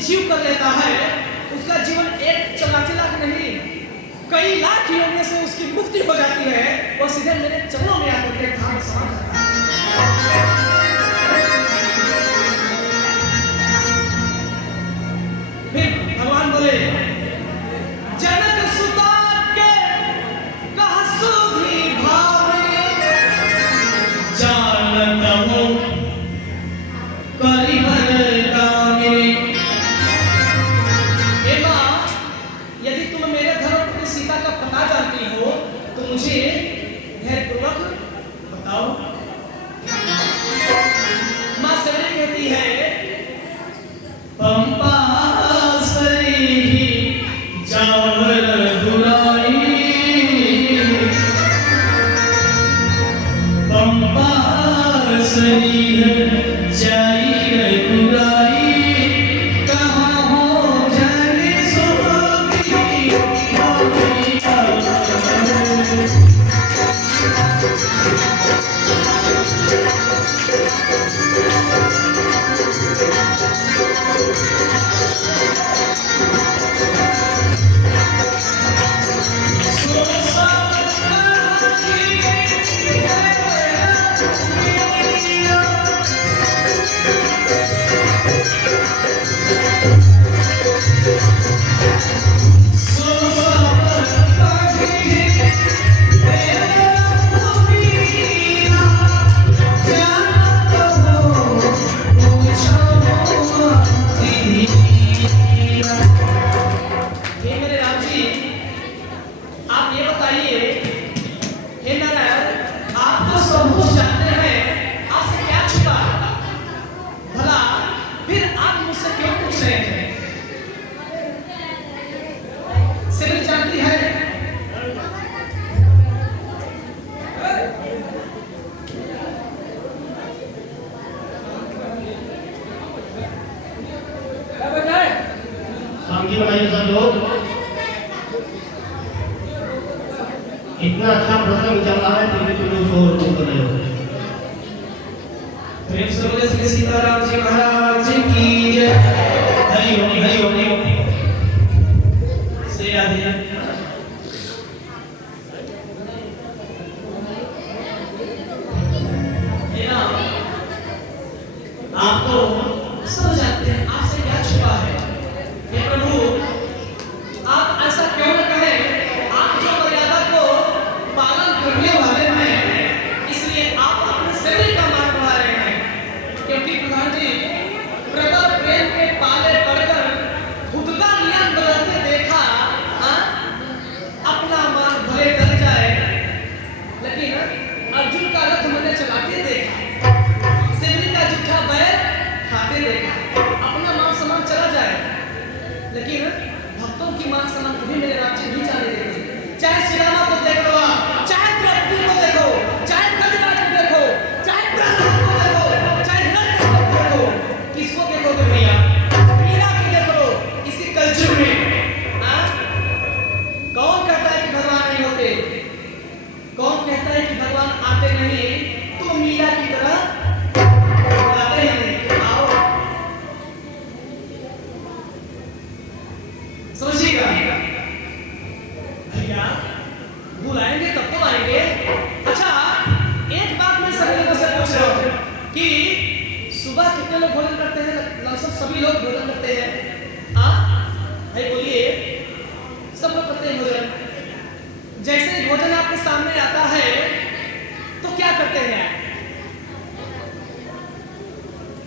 जीव कर लेता है, उसका जीवन 184 लाख नहीं, कई लाख योनियों से उसकी मुक्ति हो जाती है। वो सीधे मेरे चरणों में आकर के धाम में समा जाता है। फिर भगवान बोले, जनक सुता के कह सुधी भावे, जानत हूं करिबर कामिनी। हे मां, यदि तुम मेरे धर्मपत्नी सीता का पता जानती हो तो मुझे धैर्यपूर्वक बताओ। मां सबरी कहती है, पंपा इतना अच्छा प्रसंग चल रहा है फिर भी तुम शोर कर रहे हो। प्रेम से बोले श्री सीताराम जी महाराज की जय। हरि ओम हरि ओम हरि ओम। श्री राधे। आप तो सब जानते हैं आपसे क्या छुपा है। हे प्रभु, आप ऐसा क्यों न कहें, आप जो मर्यादा को पालन करने वाले हैं, इसलिए आप अपने शरीर का मान बढ़ा रहे हैं। क्योंकि प्रधान जी, प्रबल प्रेम के पाले पड़कर खुद का नियम बदलते देखा, अपना मान भले डर जाए, लेकिन अर्जुन का रथ मैंने चलाते देखा, शरीर का जूठा बैर खाते देखा, अपना मान सम्मान चला जाए, लेकिन भक्तों की मान सम्मान कभी मेरे राज्य नहीं जाने देते। चाहे श्री रामा को देख लो, चाहे द्रौपदी को देखो, चाहे गजराज को देखो, चाहे प्रहलाद को देखो, चाहे हिरण्यकश्यप को देखो, किसको देखोगे भैया? मीरा को देख लो। इसी कलयुग में कौन कहता है कि भगवान नहीं होते? कौन कहता है कि भगवान आते नहीं? तो मीरा की तरह बुलाते ही नहीं, आओ। समझिएगा भैया, बुलाएंगे तब तो आएंगे। अच्छा, एक बात मैं सभी लोगों से पूछ रहा हूँ कि सुबह कितने लोग भोजन करते हैं? लगभग सभी लोग भोजन करते हैं। भाई बोलिए, सब लोग करते हैं भोजन। जैसे ही भोजन आपके सामने आता है तो क्या करते हैं?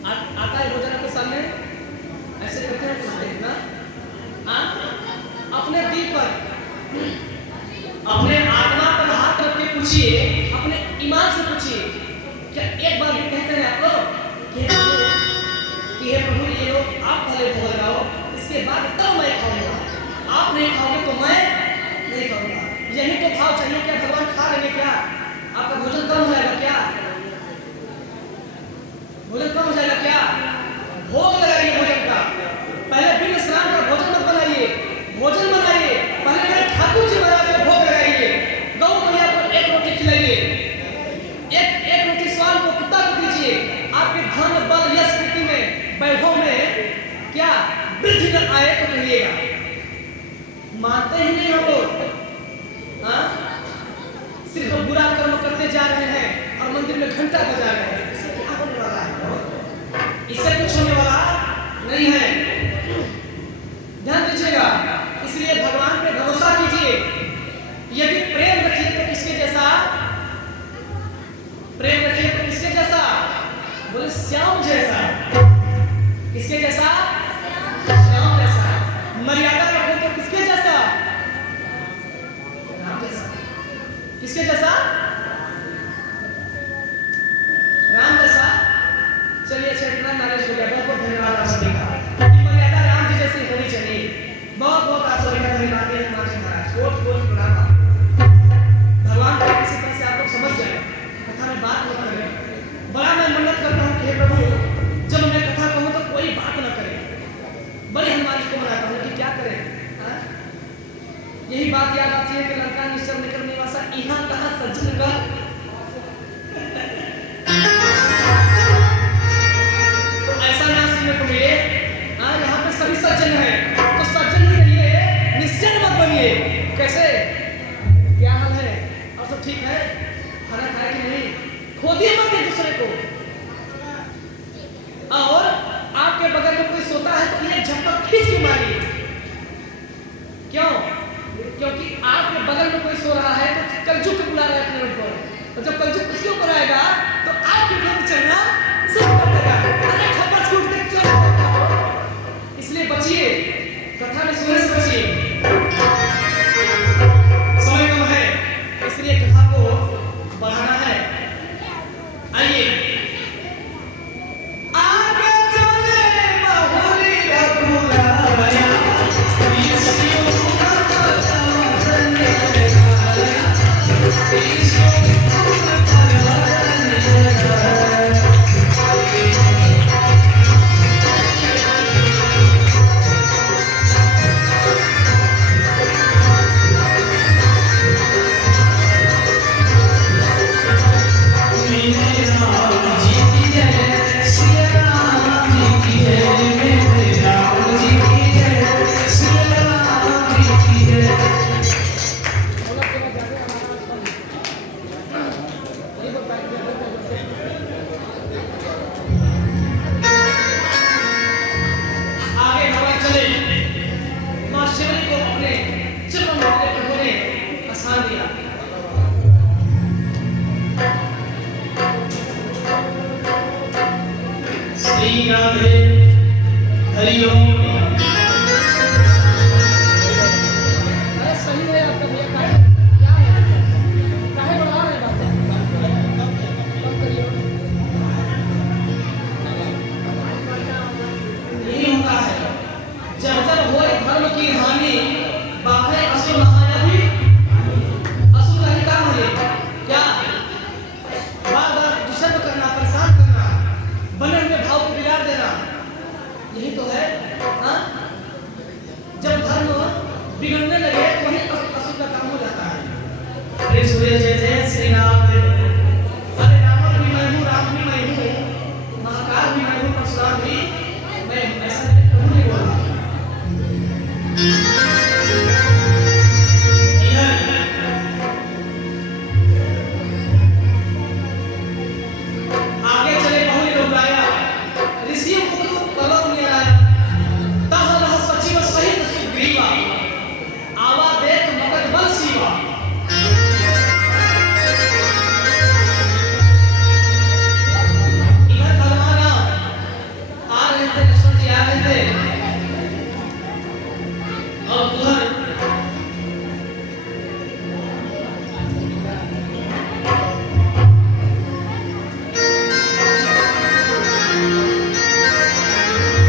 आता है भोजन आपके सामने, ऐसे करते हैं ना? अपने दिल पर, अपने आत्मा पर हाथ रख के पूछिए, अपने ईमान से पूछिए, क्या एक बार भी कहते हैं आप लोग कि हे प्रभु, ये लोग आप पहले भोग लगाओ, इसके बाद तब मैं खाऊंगा, आप नहीं खाओगे तो मैं नहीं खाऊंगा। यही तो भाव चाहिए। क्या भगवान खा लेंगे क्या? आपका भोजन कम हो जाएगा क्या? भोजन कम हो जाएगा क्या? भोग लगाइए भोजन का। पहले बिन स्नान का भोजन मत बनाइए, भोजन बनाइए। पहले मेरे ठाकुर जी महाराज को भोग लगाइए, गौ मैया को एक रोटी खिलाइए, एक रोटी स्वान को कुत्ता को दीजिए। आपके धन बल यश कीर्ति में वैभव में क्या कहिएगा, मानते ही नहीं हम लोग। हाँ, सिर्फ बुरा कर्म करते जा रहे हैं और मंदिर में घंटा बजा रहे हैं। इससे क्या होने वाला है? इससे कुछ होने वाला नहीं है। ध्यान दीजिएगा। इसलिए भगवान पे भरोसा कीजिए। यदि प्रेम रखिए तो किसके जैसा? प्रेम रखिए तो किसके जैसा? बोले श्याम जैसा। किसके जैसा? श्याम जैसा। मर्यादा रखो तो किसके जैसा? राम जैसा। किसके जैसा? राम जैसा। चलिए अच्छा, इतना नॉलेज हो गया। बहुत बहुत धन्यवाद आप सभी का। मर्यादा राम जी जैसी होनी चाहिए। बहुत बहुत आप सभी का धन्यवाद। कोट कोट प्रणाम। भगवान को किसी तरह से आप लोग समझ जाए, कथा में बात न करें। बड़ा मैं मन्नत करता हूँ कि हे प्रभु, जब मैं कथा कहूँ तो कोई बात न करे। बड़े हनुमान जी को मनाता हूँ कि क्या करें। यही बात याद आती है कि लंका निश्चर निकल निवासा यहाँ कहाँ सज्जन का। तो ऐसा ना सुनने को मिले। यहाँ पे सभी सज्जन हैं, तो सज्जन ही रहिए, निश्चर मत बनिए। कैसे? क्या हाल है? और सब ठीक है? खाना खाया कि नहीं? खोदिए मत एक दूसरे को। और आपके बगल में कोई सोता है तो ये झपट खींच के मारिए। क्यों? क्योंकि आपके बगल में कोई सो रहा है तो कलजुग को बुला रहा है अपने ऊपर। और जब कलजुग उसके ऊपर आएगा तो आपके ऊपर चढ़ना शुरू कर देगा। अरे खपत छूट के चल। इसलिए बचिए, कथा में सोने से बचिए। समय कम है, इसलिए कथा को बढ़ाना है। आइए आगे चले बहुरी रघुराया, ईश्वर का परवरन लगाया, ईश्वर का परवरन लगाया।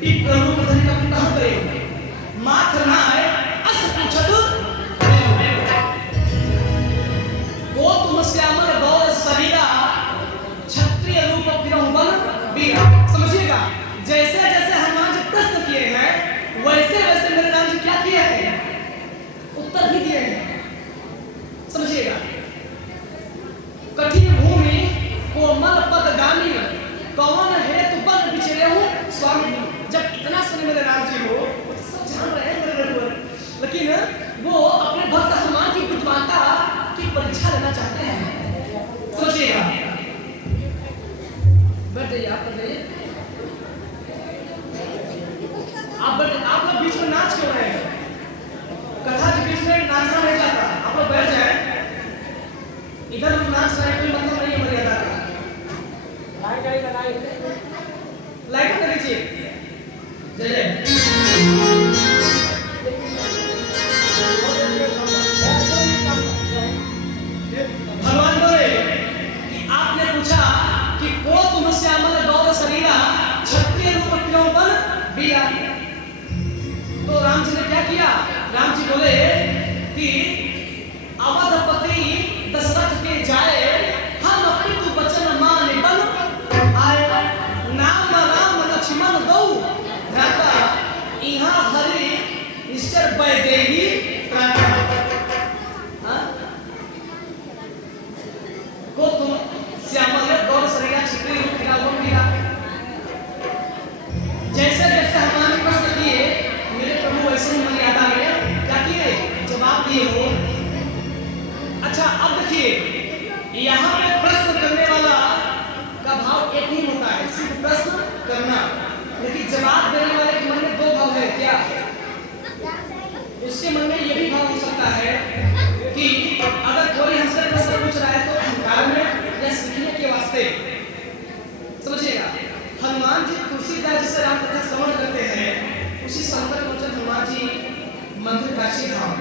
विप्ररूप धरि कपि कहाँ गए माथ नाय अस पूछत को तुम श्यामल गौर शरीरा क्षत्रिय रूप विरहुबन बीरा। समझिएगा, जैसे जैसे हनुमान जी प्रश्न किए हैं वैसे वैसे मेरे राम जी क्या किए हैं, उत्तर भी दिए हैं। समझिएगा, कठिन भूमि कोमल पद गामी कौन है तू बन बिछड़े हूँ स्वामी। जब इतना सुने मेरे राम जी हो वो तो सब जान रहे हैं मेरे रघुवर, लेकिन वो अपने भक्त हनुमान की बुद्धिमानता की परीक्षा लेना चाहते हैं। समझिएगा, बैठ जाइए, आप बैठ जाइए। आप लोग बीच में नाच क्यों रहे हैं? कथा के बीच में नाचना नहीं जाता, आप लोग बैठ जाए। इधर लोग नाच रहे हैं, कोई मतलब नहीं है मर्यादा का। लाइट कर लीजिए, चलिए। भगवान बोले कि आपने पूछा कि को तुम श्यामल गौर शरीरा क्षत्रिय रूप विरहुबन बीरा। तो राम जी ने क्या किया? राम जी बोले कि अवधपति दशरथ के जाए हम पितु बचन मान बन आए नाम राम लक्ष्मण दो भ्राता इहाँ हरि निश्चर वैदेही प्राता। को तुम श्यामल गौर शरीरा क्षत्रिय रूप विरहुबन बीरा। जैसे जैसे हमारे प्रश्न किए मेरे प्रभु वैसे ही मर्यादा में क्या किए, जवाब दिए हो। अच्छा, अब देखिए, यहाँ पे प्रश्न करने वाला का भाव एक ही होता है, सिर्फ प्रश्न करना, लेकिन जवाब देने वाले के मन में दो भाव है। क्या उसके मन में ये भी भाव हो सकता है कि अगर कोई हमसे प्रश्न पूछ रहा है तो अहंकार में या सीखने के वास्ते। समझिएगा, हनुमान जी तुलसीदास जिसे राम कथा श्रवण करते हैं उसी संकट मोचन हनुमान जी मंदिर काशी धाम।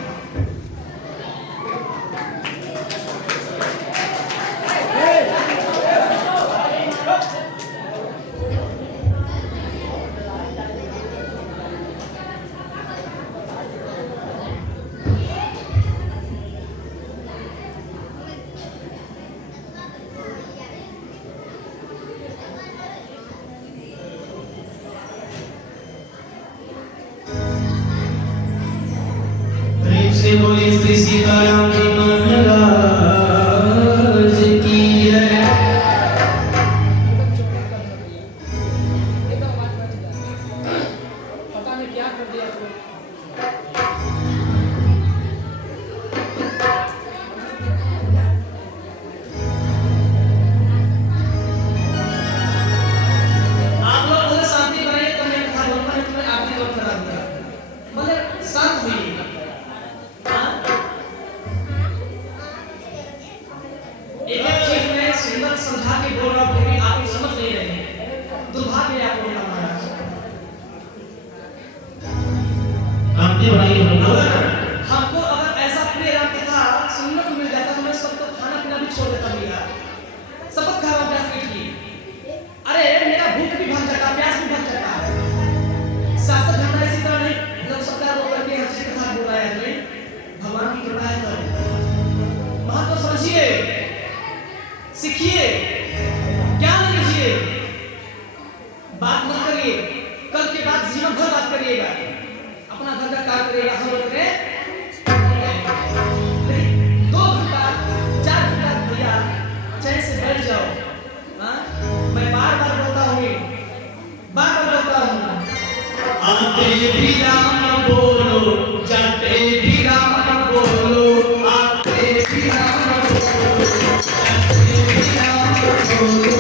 बोले श्री सीताराम जी महाराज की जय। पता नहीं क्या कर दिया तो। आप लोग बोले शांति बनाइए तो मैं कथा बोलूंगा, नहीं तो मैं आपकी ओर करा दूंगा। बोले शांत हुई। एक चीज मैं सुंदर समझा के बोल रहा हूँ लेकिन आप समझ नहीं रहे हैं, दुर्भाग्य है आपको महाराज। हमको अगर ऐसा प्रिय राम कथा सुनने को मिल जाता तो मैं सबको खाना पीना भी छोड़ देता भैया। शपथ खा रहा हूँ प्यास पेट की। अरे मेरा भूख भी भाग जाता, प्यास भी भाग जाता। शासक घंटा इसी तरह नहीं जब सरकार वो करके हर चीज कथा बोल रहा है, भगवान की कृपा है तो महत्व समझिए, सीखिए, ज्ञान लीजिए, बात मत करिए। कल के बाद जीवन भर बात करिएगा, अपना घर का काम करिएगा। हम लोग ने लेकिन 2 घंटा 4 घंटा भैया चैन से बैठ जाओ। हाँ, मैं बार बार बोलता हूँ, आते भी राम बोलो, जाते भी राम बोलो, आते भी राम बोलो, जाते भी राम बोलो।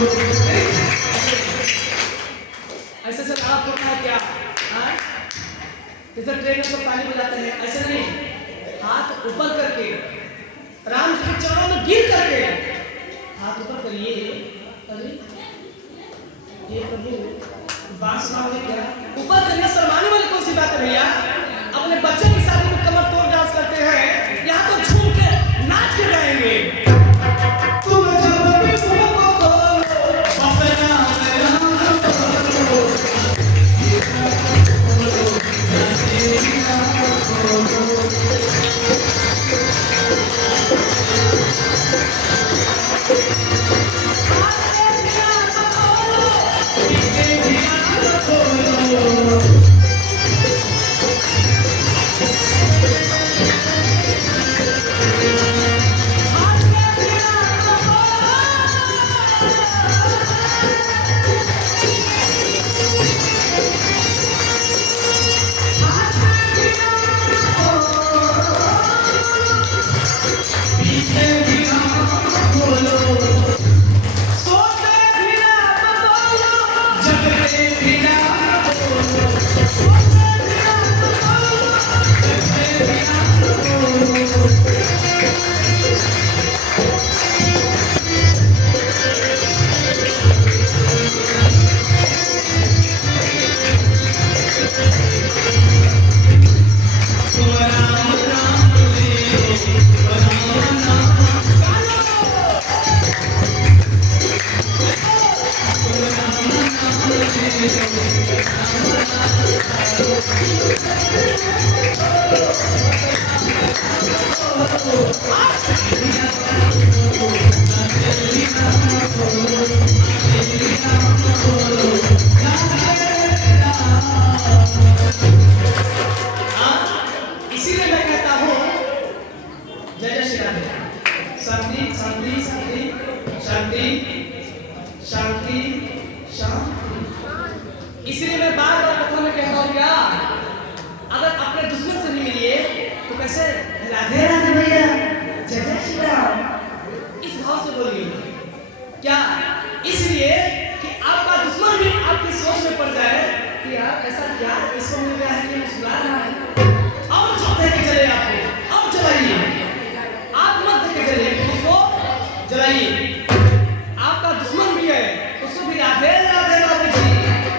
ऐसे से आप होता है क्या? हाँ, जैसे ट्रेन में सब पानी बजाते हैं, ऐसे नहीं, हाथ ऊपर करके राम जी के चरणों में गिर करके हाथ ऊपर करिए। अरे ये प्रभु बांस मांगे क्या? ऊपर करिए, शर्माने वाली कौन सी बात है भैया? अपने बच्चे की शादी में कमर तोड़ डांस करते हैं, यहाँ तो झूम के नाच के गाएंगे। तुम जब भी खोलो, अपना हाँ, इसीलिए मैं कहता हूँ जय जय श्री राधे। शांति शांति शांति शांति शांति शांति। इसलिए मैं बार बार कथा में कहता हूँ क्या, अगर अपने दुश्मन से नहीं मिलिए तो कैसे राधे राधे भैया जय जय श्री राम इस भाव से बोलिए। क्या इसलिए कि आपका दुश्मन भी आपकी सोच में पड़ जाए कि यार ऐसा क्या इसको मिल गया है कि मुस्कुरा रहा है, अब जो देख के चले आपको, अब जलाइए, आप मत देख के चलिए, उसको जलाइए। आपका दुश्मन भी है, उसको भी राधे राधे बाबूजी,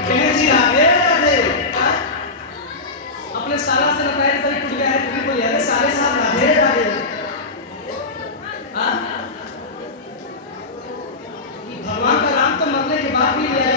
बहन जी राधे राधे। हाँ? अपने साला से नताए सही टूट गया है, तुम्हें बोलिए अरे साले साहब राधे राधे। हाँ? भगवान का राम तो मरने के बाद भी लिया